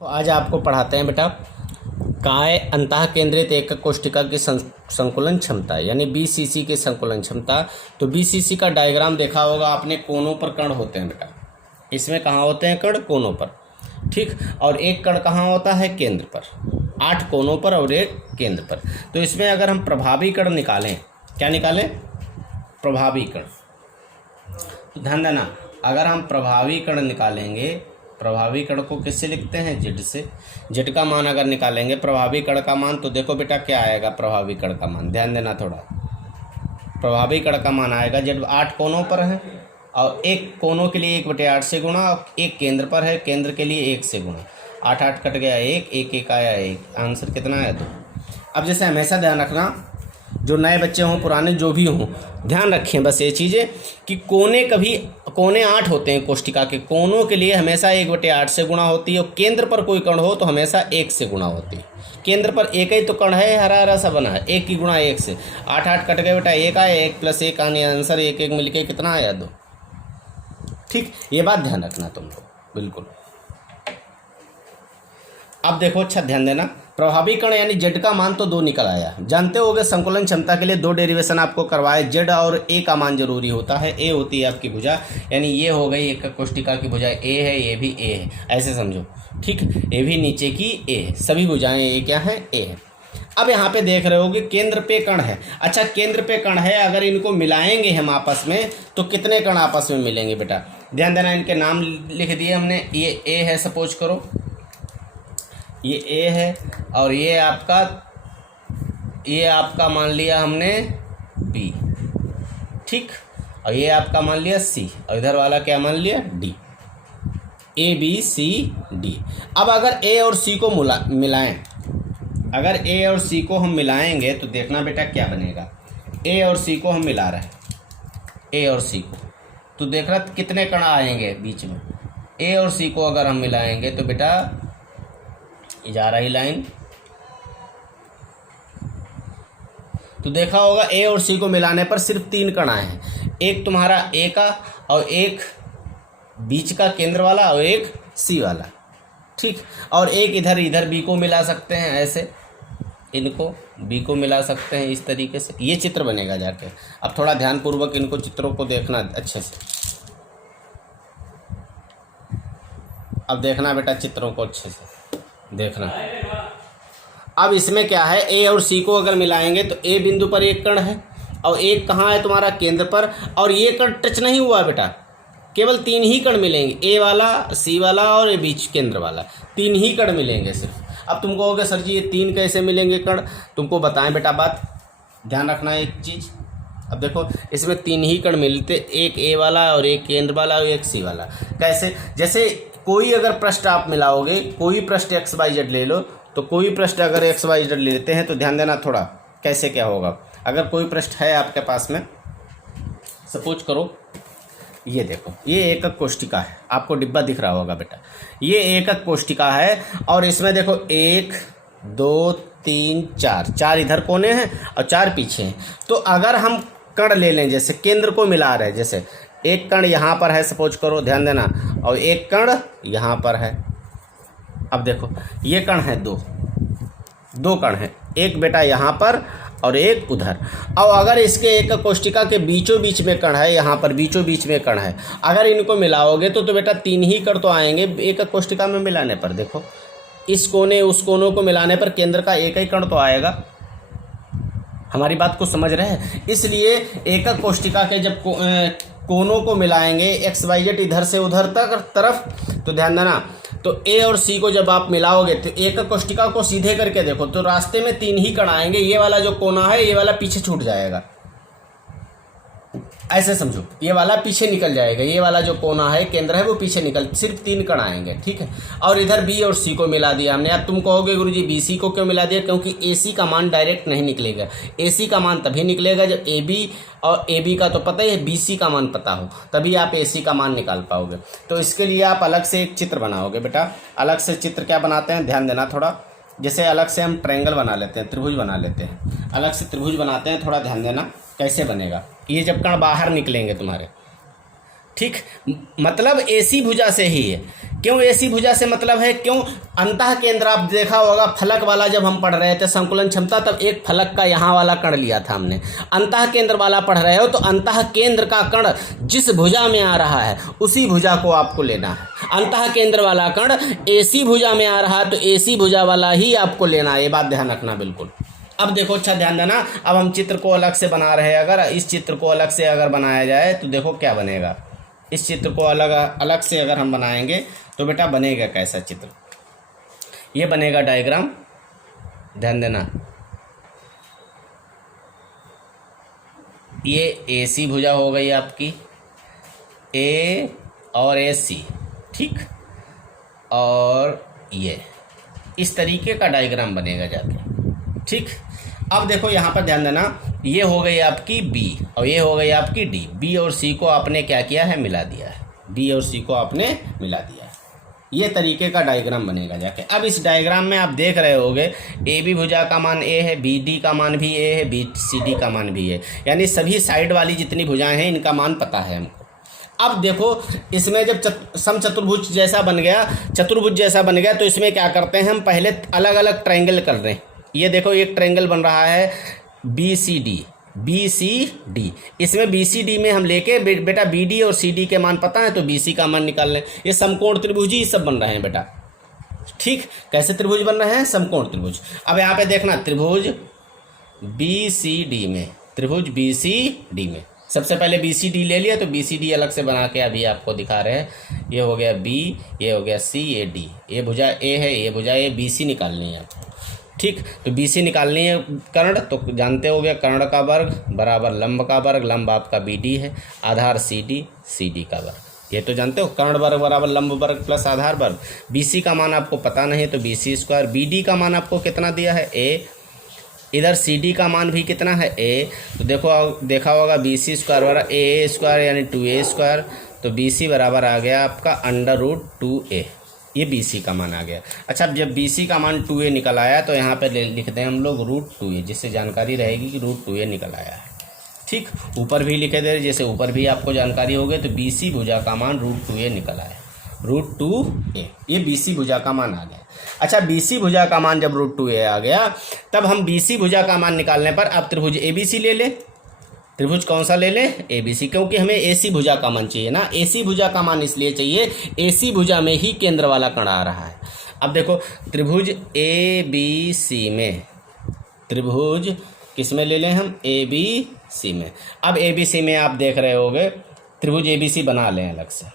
तो आज आपको पढ़ाते हैं बेटा काय अंतः केंद्रित एकक कोशिका की संकुलन क्षमता यानी बीसीसी की संकुलन क्षमता। तो बीसीसी का डायग्राम देखा होगा आपने, कोनों पर कण होते हैं बेटा। इसमें कहाँ होते हैं कण? कोनों पर, ठीक। और एक कण कहाँ होता है? केंद्र पर। 8 कोनों पर और एक केंद्र पर। तो इसमें अगर हम प्रभावी कण निकालें, क्या निकालें? प्रभावी कण। तो ध्यान देना, अगर हम प्रभावी कण निकालेंगे, प्रभावी कण को किससे लिखते हैं? जेड से। जेड का मान अगर निकालेंगे प्रभावी कण का मान, तो देखो बेटा क्या आएगा प्रभावी कण का मान, ध्यान देना थोड़ा। प्रभावी कण का मान आएगा, जेड 8 कोनों पर है और एक कोनों के लिए 1/8 से गुणा, और एक केंद्र पर है, केंद्र के लिए 1 से गुणा। 8 8 कट गया, 1 1 1 आया 1, आंसर कितना आया? 2। अब जैसे हमेशा ध्यान रखना, जो नए बच्चे हों पुराने जो भी हों, ध्यान रखें बस ये चीज़ें कि कोने 8 होते हैं कोशिका के, कोनों के लिए हमेशा 1/8 से गुणा होती है, और केंद्र पर कोई कण हो तो हमेशा 1 से गुणा होती है। केंद्र पर एक ही तो कण है, हरा हरा सा बना है, 1 की गुणा 1 से। 8 8 कट गए बेटा, 1 आया, 1 + 1 आने आंसर 1 1 मिलके कितना आया? 2। ठीक, ये बात ध्यान रखना तुमको बिल्कुल। अब देखो, अच्छा ध्यान देना, प्रभावी कण यानी जेड का मान तो 2 निकल आया। जानते होगे संकुलन क्षमता के लिए 2 डेरिवेशन आपको करवाए, जेड और ए का मान जरूरी होता है। ए होती है आपकी भुजा, यानी ये हो गई एक कोशिका की भुजा, ए है, ये भी ए है, ऐसे समझो, ठीक। ए भी नीचे की ए है, सभी भुजाएं ए क्या है? ए है। अब यहाँ पे देख रहे हो कि केंद्र पे कण है। अच्छा, केंद्र पे कण है, अगर इनको मिलाएंगे हम आपस में तो कितने कण आपस में मिलेंगे बेटा? ध्यान देना, इनके नाम लिख दिए हमने। ये ए है, सपोज करो ये ए है, और ये आपका मान लिया हमने बी, ठीक। और ये आपका मान लिया सी, और इधर वाला क्या मान लिया? D. A B C D. अब अगर ए और सी को मिलाएं, अगर ए और सी को हम मिलाएंगे तो देखना बेटा क्या बनेगा। ए और सी को हम मिला रहे हैं, ए और सी को, तो देख रहा कितने कण आएंगे बीच में। ए और सी को अगर हम मिलाएंगे तो बेटा जा रही लाइन, तो देखा होगा ए और सी को मिलाने पर सिर्फ 3 कण आए हैं। एक तुम्हारा ए का, और एक बीच का केंद्र वाला, और एक सी वाला, ठीक। और एक इधर बी को मिला सकते हैं, ऐसे इनको बी को मिला सकते हैं इस तरीके से। ये चित्र बनेगा जाके। अब थोड़ा ध्यानपूर्वक इनको चित्रों को देखना अच्छे से। अब देखना बेटा चित्रों को अच्छे से देखना। अब इसमें क्या है, ए और सी को अगर मिलाएंगे तो ए बिंदु पर एक कण है, और एक कहाँ है तुम्हारा? केंद्र पर, और ये कण टच नहीं हुआ बेटा, केवल 3 ही कण मिलेंगे, ए वाला, सी वाला और ए बीच केंद्र वाला, 3 ही कण मिलेंगे सिर्फ। अब तुम कहोगे सर जी ये 3 कैसे मिलेंगे कण? तुमको बताएं बेटा बात, ध्यान रखना एक चीज़। अब देखो इसमें 3 ही कण मिलते, एक ए वाला और एक केंद्र वाला और एक सी वाला। कैसे? जैसे कोई अगर पृष्ठ आप मिलाओगे, कोई पृष्ठ XYZ ले लो, तो कोई पृष्ठ अगर XYZ लेते हैं तो ध्यान देना थोड़ा कैसे क्या होगा। अगर कोई पृष्ठ है आपके पास में, सपोज करो ये देखो, ये एकक कोशिका है, आपको डिब्बा दिख रहा होगा बेटा, ये एकक कोशिका है, और इसमें देखो 1 2 3 4 इधर कोने हैं और 4 पीछे हैं। तो अगर हम कण ले लें, जैसे केंद्र को मिला रहे, जैसे एक कण यहाँ पर है सपोज करो, ध्यान देना, और एक कण यहाँ पर है। अब देखो ये कण है, 2 कण है, एक बेटा यहाँ पर और एक उधर। और अगर इसके एक कोशिका के बीचों बीच में कण है, यहाँ पर बीचों बीच में कण है, अगर इनको मिलाओगे तो बेटा 3 ही कण तो आएंगे एक कोशिका में मिलाने पर। देखो इस कोने उस कोनों को मिलाने पर केंद्र का एक ही कण तो आएगा। हमारी बात को समझ रहे हैं? इसलिए एकक कोशिका के जब कोनों को मिलाएंगे XYZ इधर से उधर तक तरफ, तो ध्यान देना, तो ए और सी को जब आप मिलाओगे तो एकक कोशिका को सीधे करके देखो तो रास्ते में 3 ही कण आएंगे। ये वाला जो कोना है, ये वाला पीछे छूट जाएगा, ऐसे समझो, ये वाला पीछे निकल जाएगा, ये वाला जो कोना है केंद्र है वो पीछे निकल, सिर्फ 3 कण आएंगे, ठीक है। और इधर बी और सी को मिला दिया हमने। अब तुम कहोगे गुरुजी BC को क्यों मिला दिया? क्योंकि AC का मान डायरेक्ट नहीं निकलेगा। AC का मान तभी निकलेगा जब AB, और AB का तो पता ही है, BC का मान पता हो, तभी आप AC का मान निकाल पाओगे। तो इसके लिए आप अलग से एक चित्र बनाओगे बेटा। अलग से चित्र क्या बनाते हैं, ध्यान देना थोड़ा। जैसे अलग से हम ट्रायंगल बना लेते हैं, त्रिभुज बना लेते हैं, अलग से त्रिभुज बनाते हैं, थोड़ा ध्यान देना कैसे बनेगा। ये जब कण बाहर निकलेंगे तुम्हारे, ठीक, मतलब एसी भुजा से ही है। क्यों एसी भुजा से मतलब है, क्यों अंतः केंद्र, आप देखा होगा फलक वाला जब हम पढ़ रहे थे संकुलन क्षमता, तब एक फलक का यहाँ वाला कण लिया था हमने। अंतः केंद्र वाला पढ़ रहे हो तो अंतः केंद्र का कण जिस भुजा में आ रहा है उसी भुजा को आपको लेना है। अंतः केंद्र वाला कण एसी भुजा में आ रहा है तो एसी भुजा वाला ही आपको लेना है, ये बात ध्यान रखना बिल्कुल। अब देखो, अच्छा ध्यान देना, अब हम चित्र को अलग से बना रहे हैं। अगर इस चित्र को अलग से अगर बनाया जाए तो देखो क्या बनेगा। इस चित्र को अलग से अगर हम बनाएंगे तो बेटा बनेगा कैसा चित्र, ये बनेगा डायग्राम, ध्यान देना। ये एसी भुजा हो गई आपकी, ए और ए सी, ठीक, और ये इस तरीके का डायग्राम बनेगा जाके, ठीक। अब देखो यहाँ पर ध्यान देना, ये हो गई आपकी बी और ये हो गई आपकी डी। बी और सी को आपने क्या किया है, मिला दिया है। बी और सी को आपने मिला दिया है, ये तरीके का डायग्राम बनेगा जाके। अब इस डायग्राम में आप देख रहे होगे ए बी भुजा का मान ए है, बी डी का मान भी ए है, बी सी डी का मान भी है, यानी सभी साइड वाली जितनी भुजाएं हैं इनका मान पता है हमको। अब देखो इसमें जब समचतुर्भुज जैसा बन गया, चतुर्भुज जैसा बन गया, तो इसमें क्या करते हैं हम, पहले अलग अलग ट्रायंगल कर रहे हैं। ये देखो एक ट्रायंगल बन रहा है बी सी डी, इसमें बी सी डी में हम लेके बेटा बी डी और सी डी के मान पता है तो बी सी का मान निकाल लें। ये समकोण त्रिभुज ही सब बन रहे हैं बेटा, ठीक। कैसे त्रिभुज बन रहे हैं, समकोण त्रिभुज। अब यहाँ पे देखना, त्रिभुज बी सी डी में, त्रिभुज बी सी डी में सबसे पहले बी सी डी ले लिया, तो बी सी डी अलग से बना के अभी आपको दिखा रहे हैं। ये हो गया बी, ये हो गया सी, ये डी, ये भुजा ए है, ये भुजा ए, बी सी निकालनी है आपको, ठीक। तो बी सी निकालनी है कर्ण, तो जानते हो गया कर्ण का वर्ग बराबर लंब का वर्ग, लंब आपका बी डी है, आधार सी डी का वर्ग, ये तो जानते हो। कर्ण वर्ग बराबर लंब वर्ग प्लस आधार वर्ग। बी सी का मान आपको पता नहीं तो B C square. B D का मान आपको कितना दिया है, ए, इधर सी डी का मान भी कितना है, ए, तो देखो देखा होगा बी सी स्क्वायर बराबर ए स्क्वायर यानी 2a स्क्वायर, तो बी सी बराबर आ गया आपका √2a, ये बी सी का मान आ गया। अच्छा, जब बी सी का मान 2a निकल आया तो यहाँ पे लिखते हैं हम लोग √2a, जिससे जानकारी रहेगी कि √2a निकल आया है, ठीक। ऊपर भी लिखे दे, जैसे ऊपर भी आपको जानकारी हो गई, तो बी सी भुजा का मान √2a निकल आया, √2a, ये बी सी भुजा का मान आ गया। अच्छा, बी सी भुजा का मान जब √2a आ गया, तब हम बी सी भुजा का मान निकालने पर अब त्रिभुज ए बी सी ले ले। त्रिभुज कौन सा ले ले, ए बी सी, क्योंकि हमें ए सी भुजा का मान चाहिए ना। ए सी भुजा का मान इसलिए चाहिए, ए सी भुजा में ही केंद्र वाला कण आ रहा है। अब देखो त्रिभुज ए बी सी में, त्रिभुज किस में ले लें हम, ए बी सी में। अब ए बी सी में आप देख रहे होगे, त्रिभुज ए बी सी बना लें अलग से,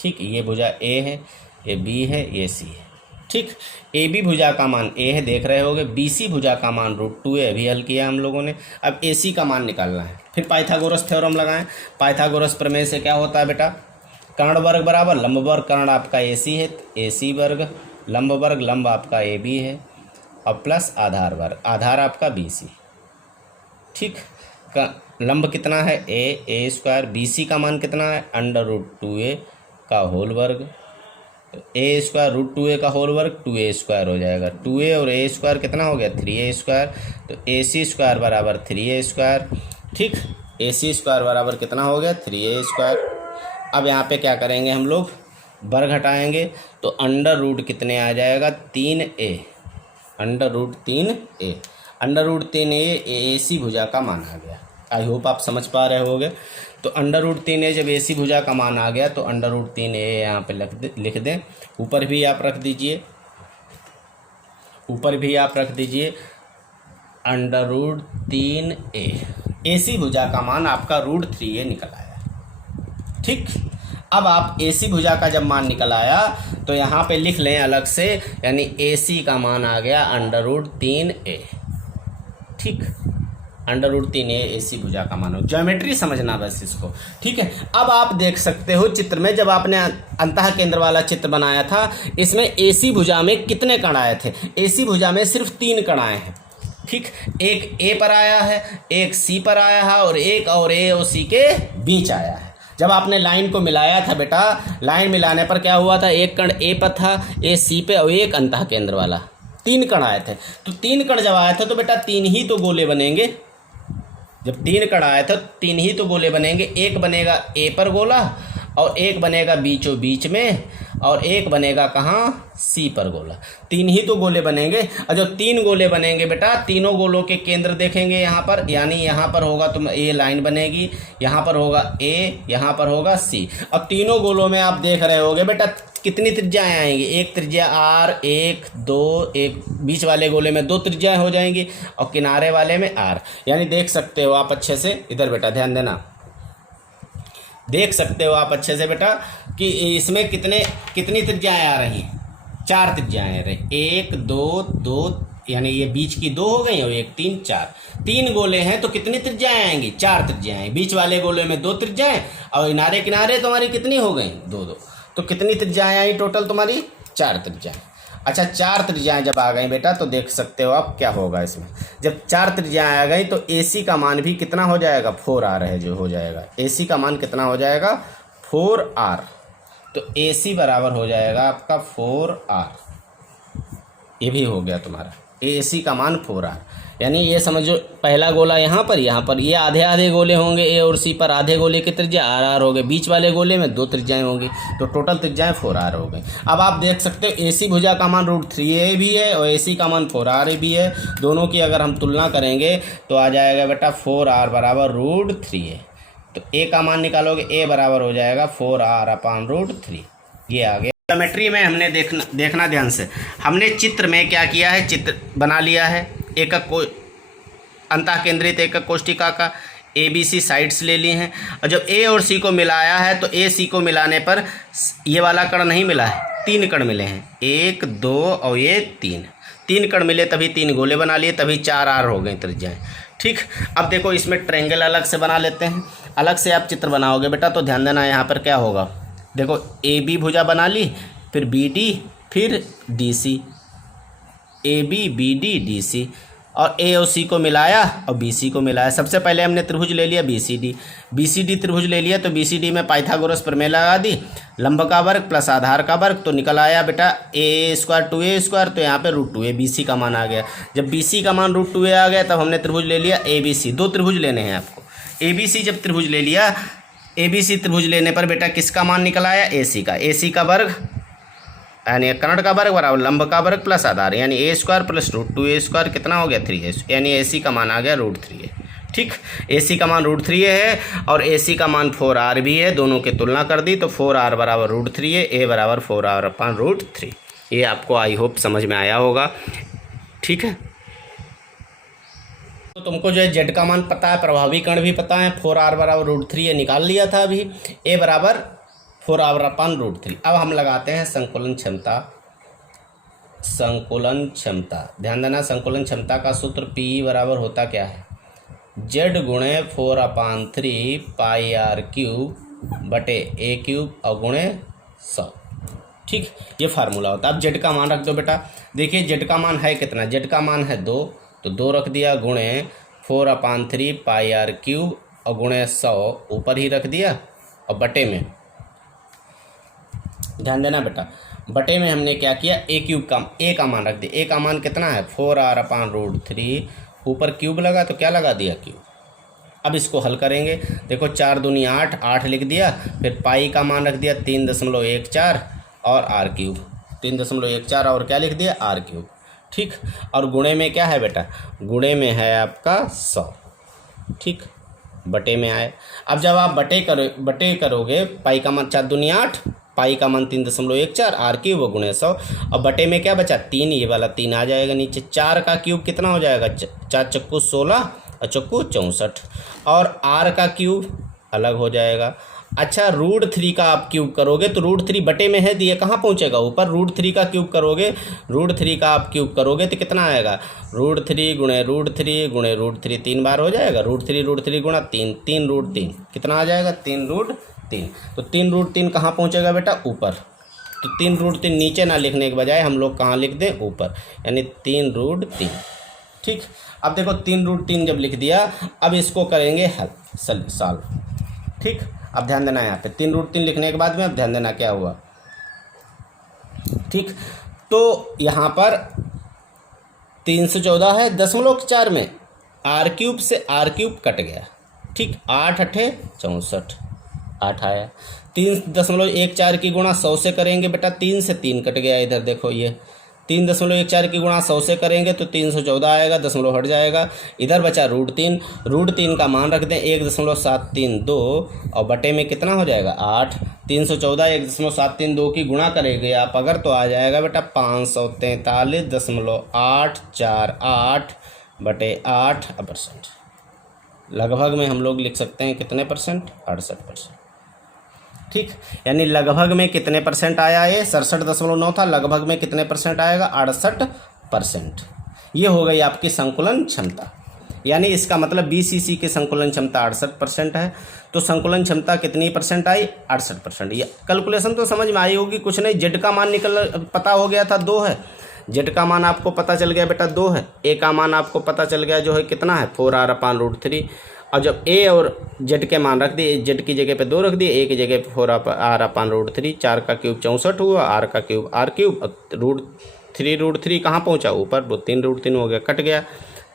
ठीक। ये भुजा ए है, ये बी है, ये सी है, ठीक। ए बी भुजा का मान ए है, देख रहे होगे। बी सी भुजा का मान √2a, अभी हल किया हम लोगों ने। अब ए सी का मान निकालना है, फिर पाइथागोरस थ्योरम लगाएं। पाइथागोरस प्रमेय से क्या होता है बेटा, कर्ण वर्ग बराबर लंब वर्ग, कर्ण आपका ए सी है, ए सी वर्ग, लंब वर्ग, लंब आपका ए बी है, और प्लस आधार वर्ग, आधार आपका बी सी, ठीक। लंब कितना है, ए स्क्वायर, बी सी का मान कितना है, √2a का होल वर्ग, ए स्क्वायर √2a का होल वर्ग 2a स्क्वायर हो जाएगा। 2a और a स्क्वायर कितना हो गया, 3a स्क्वायर, तो ए सी स्क्वायर बराबर 3a स्क्वायर, ठीक। ए सी स्क्वायर बराबर कितना हो गया, 3a स्क्वायर। अब यहाँ पे क्या करेंगे हम लोग, वर्ग हटाएंगे तो अंडर कितने आ जाएगा, 3a, √3a, √3a ए सी भुजा का मान आ गया। आई होप आप समझ पा रहे होगे। तो √3a जब ए सी भुजा का मान आ गया तो √3a यहाँ पे लिख दें। ऊपर भी आप रख दीजिए, ऊपर भी आप रख दीजिए √3a, ए सी भुजा का मान आपका √3a निकल आया, ठीक। अब आप ए सी भुजा का जब मान निकल आया तो यहाँ पे लिख लें अलग से, यानी ए सी का मान आ गया √3a, ठीक। √3a ए सी भुजा का मान हो। ज्योमेट्री समझना बस इसको, ठीक है। अब आप देख सकते हो चित्र में, जब आपने अंतः केंद्र वाला चित्र बनाया था, इसमें ए सी भुजा में कितने कण आए थे, ए सी भुजा में सिर्फ 3 कण आए हैं, ठीक। एक ए पर आया है, एक सी पर आया है, और एक और ए और सी के बीच आया है। जब आपने लाइन को मिलाया था बेटा, लाइन मिलाने पर क्या हुआ था, एक कण ए पर था, ए सी पे, और एक अंतः केंद्र वाला, 3 कण आए थे। तो 3 कण जब आए थे तो बेटा 3 ही तो गोले बनेंगे। जब 3 कण आए तो 3 ही तो गोले बनेंगे, एक बनेगा ए पर गोला और एक बनेगा बीचों बीच में और एक बनेगा कहाँ सी पर गोला। 3 ही तो गोले बनेंगे। और जब 3 गोले बनेंगे बेटा, तीनों गोलों के केंद्र देखेंगे यहाँ पर, यानी यहाँ पर होगा तुम ए लाइन बनेगी, यहाँ पर होगा ए, यहाँ पर होगा सी। अब तीनों गोलों में आप देख रहे होगे बेटा कितनी त्रिज्याएँ आएंगी, एक त्रिज्या आर, 1 2, एक बीच वाले गोले में 2 त्रिज्याएँ हो जाएंगी और किनारे वाले में आर। यानी देख सकते हो आप अच्छे से, इधर बेटा ध्यान देना, देख सकते हो आप अच्छे से बेटा कि इसमें कितनी त्रिज्याएँ आ रही हैं, 4 त्रिज्याएँ आ रही, 1 2 2, यानी ये बीच की 2 हो गई और 1 3 4, 3 गोले हैं तो कितनी त्रिज्याएँ आएंगी, 4 त्रिज्याएँ। बीच वाले गोले में 2 त्रिज्याएँ और किनारे किनारे तुम्हारी कितनी हो गई, 2 2, तो कितनी त्रिज्याएँ आई टोटल तुम्हारी, 4 त्रिज्याएँ। अच्छा 4 त्रिज्याएँ जब आ गई बेटा तो देख सकते हो आप क्या होगा इसमें। जब 4 त्रिज्याएँ आ गई तो AC का मान भी कितना हो जाएगा, 4R है जो हो जाएगा। AC का मान कितना हो जाएगा, 4R। तो AC बराबर हो जाएगा आपका 4R। ये भी हो गया तुम्हारा, AC का मान 4R। यानी ये समझो पहला गोला यहाँ पर ये आधे आधे गोले होंगे, ए और सी पर आधे गोले की त्रिज्या RR हो गए, बीच वाले गोले में 2 त्रिज्याएँ होंगी, तो टोटल त्रिज्याएँ 4R हो गई। अब आप देख सकते हो AC भुजा का मान √3a भी है और AC का मान 4R भी है। दोनों की अगर हम तुलना करेंगे तो आ जाएगा बेटा 4R बराबर √3a। तो A का मान निकालोगे, A बराबर हो जाएगा 4R/√3। ये आ गया। ज्योमेट्री में हमने देखना ध्यान से, हमने चित्र में क्या किया है, चित्र बना लिया है एकक अंतः केंद्रित एकक कोष्टिका का, ABC साइड्स ले ली हैं। और जब A और C को मिलाया है तो A C को मिलाने पर ये वाला कण नहीं मिला है, 3 कण मिले हैं, 1 2 और ये 3 कण मिले, तभी 3 गोले बना लिए, तभी 4R हो गई त्रिज्याएँ। ठीक, अब देखो इसमें ट्रायंगल अलग से बना लेते हैं। अलग से आप चित्र बनाओगे बेटा तो ध्यान देना यहाँ पर क्या होगा, देखो AB भुजा बना ली, फिर BD, फिर DC, AB BD DC, और A और C को मिलाया और BC को मिलाया। सबसे पहले हमने त्रिभुज ले लिया BCD त्रिभुज ले लिया, तो BCD में पाइथागोरस प्रमेय लगा दी, लंब का वर्ग प्लस आधार का वर्ग, तो निकल आया बेटा a² 2a², तो यहाँ पे √2a BC का मान आ गया। जब BC का मान √2a आ गया तब हमने त्रिभुज ले लिया ABC। 2 त्रिभुज लेने हैं आपको। ABC जब त्रिभुज ले लिया, ABC त्रिभुज लेने पर बेटा किसका मान निकल आया, AC का वर्ग यानी कर्ण का वर्ग बराबर लंब का वर्ग प्लस आधार, यानी a² + √2a² कितना हो गया, 3a, यानी AC का मान आ गया √3a। ठीक, AC का मान √3a है और AC का मान 4R भी है, दोनों की तुलना कर दी तो 4R बराबर √3a, A बराबर 4R/√3। ये आपको आई होप समझ में आया होगा। ठीक है, तो तुमको जो है Z का मान पता है, प्रभावी कण भी पता है, 4R बराबर √3a निकाल लिया था अभी, A बराबर 4R/√3। अब हम लगाते हैं संकुलन क्षमता। ध्यान देना, संकुलन क्षमता का सूत्र P बराबर होता क्या है, Z गुणे 4/3 πr³ बटे a³ और गुणे 100। ठीक, ये फार्मूला होता है। अब Z का मान रख दो बेटा। देखिए Z का मान है कितना, Z का मान है 2, तो 2 रख दिया, गुणे 4/3 πr³ और गुणे 100 ऊपर ही रख दिया, और बटे में ध्यान देना बेटा, बटे में हमने क्या किया, a³ का मान रख दिया। a का मान कितना है 4R/√3, ऊपर क्यूब लगा तो क्या लगा दिया, क्यूब। अब इसको हल करेंगे, देखो 4 दूनी 8, 8 लिख दिया, फिर पाई का मान रख दिया 3.14 और r³ 3.14 और क्या लिख दिया, r³। ठीक, और गुणे में क्या है बेटा, गुणे में है आपका 100। ठीक, बटे में आए। अब जब आप बटे करोगे, पाई का मान 4 दूनी 8, पाई का मान 3.14, r³ गुणे 100, और बटे में क्या बचा 3, ये वाला 3 आ जाएगा नीचे। 4 का क्यूब कितना हो जाएगा, 4 चक्कू 16 और चक्कू 64, और r का क्यूब अलग हो जाएगा। अच्छा, √3 का आप क्यूब करोगे तो √3 बटे में है दिए, कहाँ पहुँचेगा ऊपर, √3 का क्यूब करोगे, √3 का आप क्यूब करोगे तो कितना आएगा, √3 गुणे √3 गुणे √3 3 बार हो जाएगा, √3 गुणा 3, 3√3 कितना आ जाएगा, 3√3। तो 3√3 कहाँ पहुँचेगा बेटा, ऊपर। तो 3√3 नीचे ना लिखने के बजाय हम लोग कहाँ लिख दें, ऊपर, यानी 3√3। ठीक, अब देखो 3√3 जब लिख दिया, अब इसको करेंगे हल, सॉल्व। ठीक, अब ध्यान देना यहाँ पे 3√3 लिखने के बाद में अब ध्यान देना क्या हुआ। ठीक, तो यहाँ पर 314 है 0.4 में, आर क्यूब से आर क्यूब कट गया, ठीक, 8 अठे 64, 8 आया। 3.14 की गुणा 100 से करेंगे बेटा, 3 से 3 कट गया, इधर देखो ये 3.14 की गुणा 100 से करेंगे तो 314 आएगा, दशमलव हट जाएगा, इधर बचा √3, √3 का मान रख दें 1.732 और बटे में कितना हो जाएगा 8, 314 1.732 की गुणा करेंगे आप अगर तो आ जाएगा बेटा 543.848 बटे 8%। लगभग में हम लोग लिख सकते हैं कितने परसेंट, 68%, ठीक। यानी लगभग में कितने परसेंट आया, ये 67.9 था, लगभग में कितने परसेंट आएगा 68%। ये हो गई आपकी संकुलन क्षमता, यानी इसका मतलब BCC की संकुलन क्षमता 68% है। तो संकुलन क्षमता कितनी परसेंट आई, 68%। ये कैलकुलेशन तो समझ में आई होगी, कुछ नहीं, जेड का मान पता हो गया था 2 है, जेड का मान आपको पता चल गया बेटा 2 है, ए का मान आपको पता चल गया जो है कितना है 4r/√3, और जब ए और जेड के मान रख दिए, जेड की जगह पे 2 रख दिए, ए की जगह पे 4r/√3, 4 का क्यूब 64 हुआ, r का क्यूब r³ √3 कहाँ पहुँचा ऊपर, वो 3√3 हो गया, कट गया,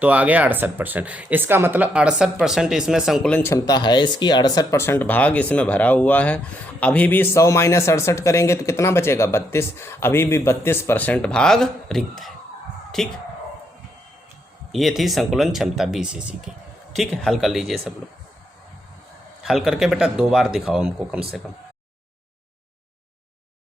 तो आ गया 68%। इसका मतलब 68% इसमें संकुलन क्षमता है इसकी, 68% भाग इसमें भरा हुआ है। अभी भी 100 - 68 करेंगे तो कितना बचेगा 32, अभी भी 32% भाग रिक्त है, ठीक। ये थी संकुलन क्षमता BCC की, ठीक है। हल कर लीजिए सब लोग, हल करके बेटा 2 बार दिखाओ हमको कम से कम।